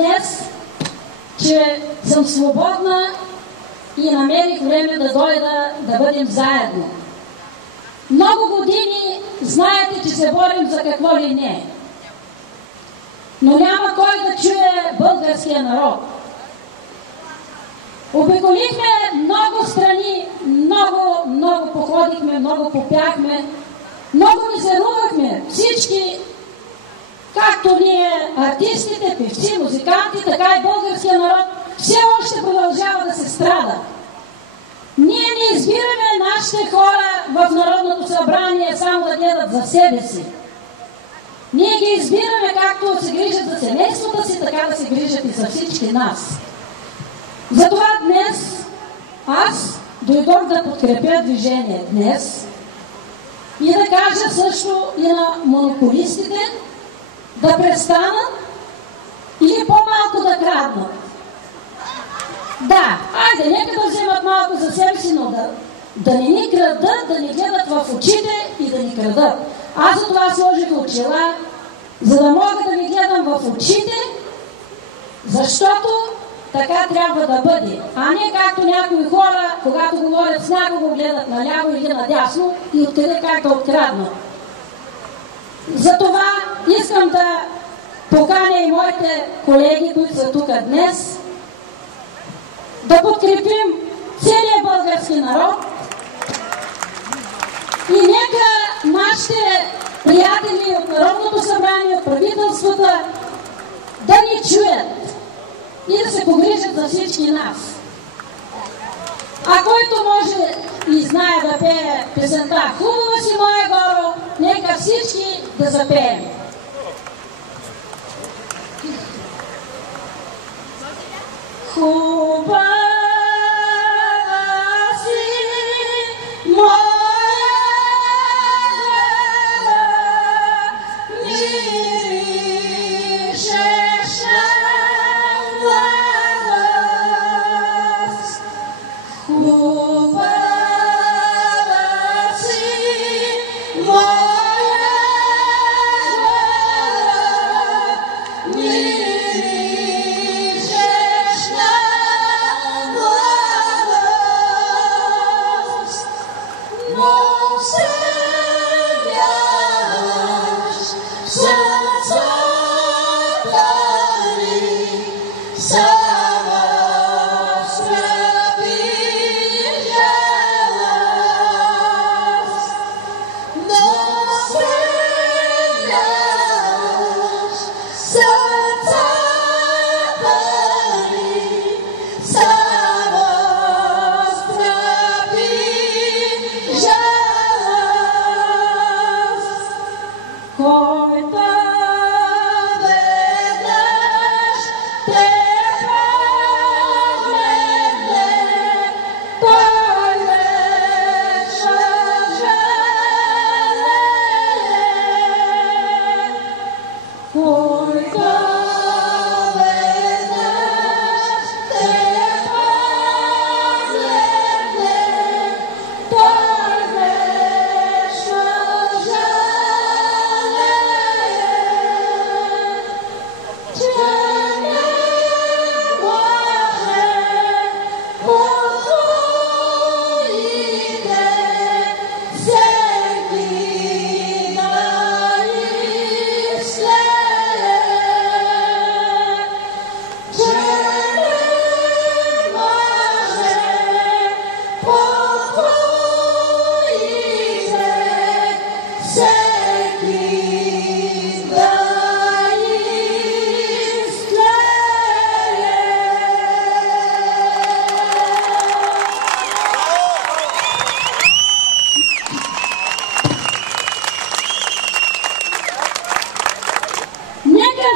днес, че съм свободна и намерих време да дойда да бъдем заедно. Много години знаете, че се борим за какво ли не. Но няма кой да чуе българския народ. Обиколихме много страни, много походихме, много попяхме, много мизерувахме. Всички, както ние, артистите, певци, музиканти, така и българския народ, все още продължава да се страда. Ние не избираме нашите хора в Народното събрание само да гледат за себе си. Ние ги избираме както се грижат за семействата си, така да се грижат и за всички нас. Затова днес аз дойдох да подкрепя движение днес и да кажа също и на монополистите да престанат или по-малко да краднат. Да, айде, нека да вземат малко за себе си, но да не ни крадат, да ни гледат в очите и да ни крадат. Аз за това сложих очила, за да мога да ви гледам в очите, защото така трябва да бъде. А не както някои хора, когато говорят с някого, гледат наляво или надясно и откъде как да откраднат. Затова искам да поканя и моите колеги, които са тук днес, да подкрепим целия български народ и нека нашите приятели от Народното събрание, от правителствата да ни чуят и да се погрижат за всички нас. А който може и знае да пее песента "Хубава си, моя горо", нека всички да запеем. Хубава си, моя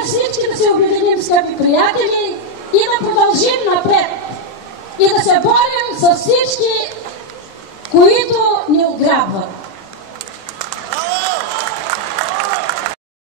всички да се обединим, скъпи приятели, и да продължим напред. И да се борим с всички, които ни ограбват.